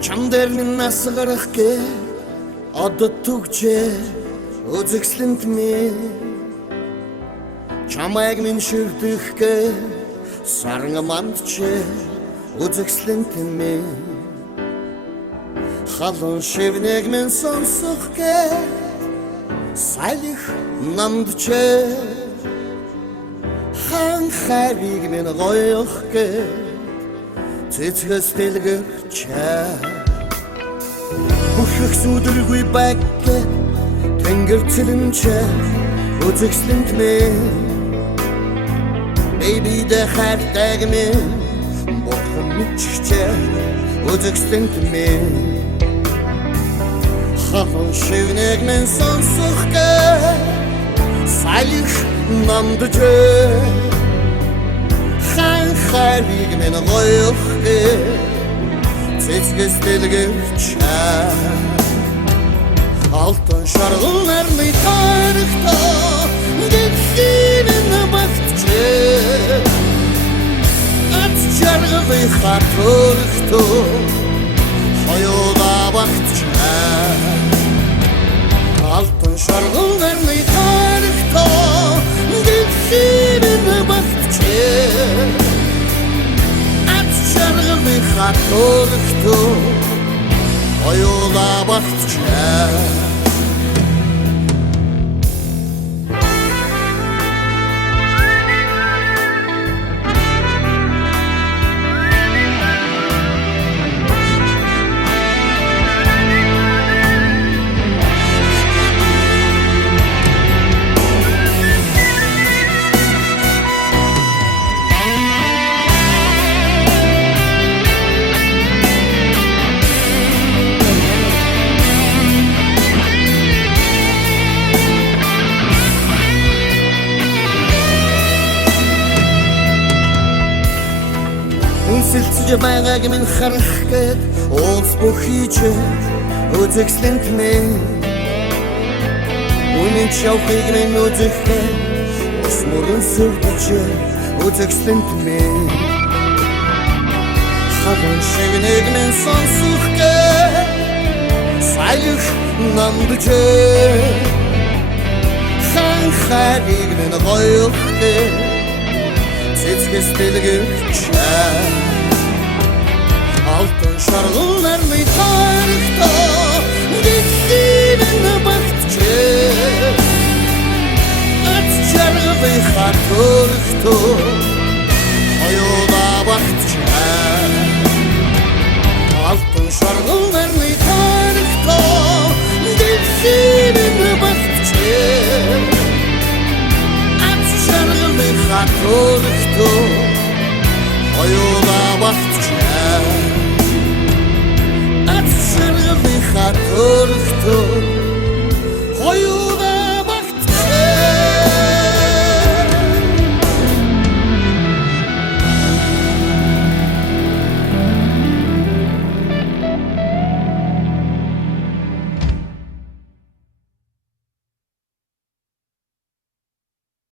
Чамдэр минь асгарах гэ одод түгчээ үзэгслэнт минь чамайг минь шивдэх гэ сарнг мандчээ үзэгслэнт минь халуун шивнэг минь сонсох гэ салих намдчээ хан хайрыг минь гоёх гэ цэцгэс дэлгэрчээ Бүхэх сүдэргүй бэкке тэнгэр цэлэнчээ үзэгслэнт минь Baby дэ хайртайг минь бурхан мэдчээ үзэгслэнт минь халуун шивнэг минь сонсох гэ салих намдчээ хан хайрыг минь гоёх гэ цэцгэс дэлгэрчээ алтан шаргал нарны тарихтаа дэлхийн багтчээ ац жаргалы хатурхтоо хоёулаа багтчээ алтан шаргал нарны тарихтаа дэлхийн багтчээ жаргалы хатурхтоо хоёулаа багтчээ Үнсэлцэж байгааг минь харах гээд уулс бүхийч үзэгслэнт минь Үнэн чавхыг минь үзэх гээд ус мөрөн сүрдэж үзэгслэнт минь халуун шивнэг минь сонсох гээд салих намдчээ хан хайрыг минь гоёх гээд цэцгэс дэлгэрчээ алтан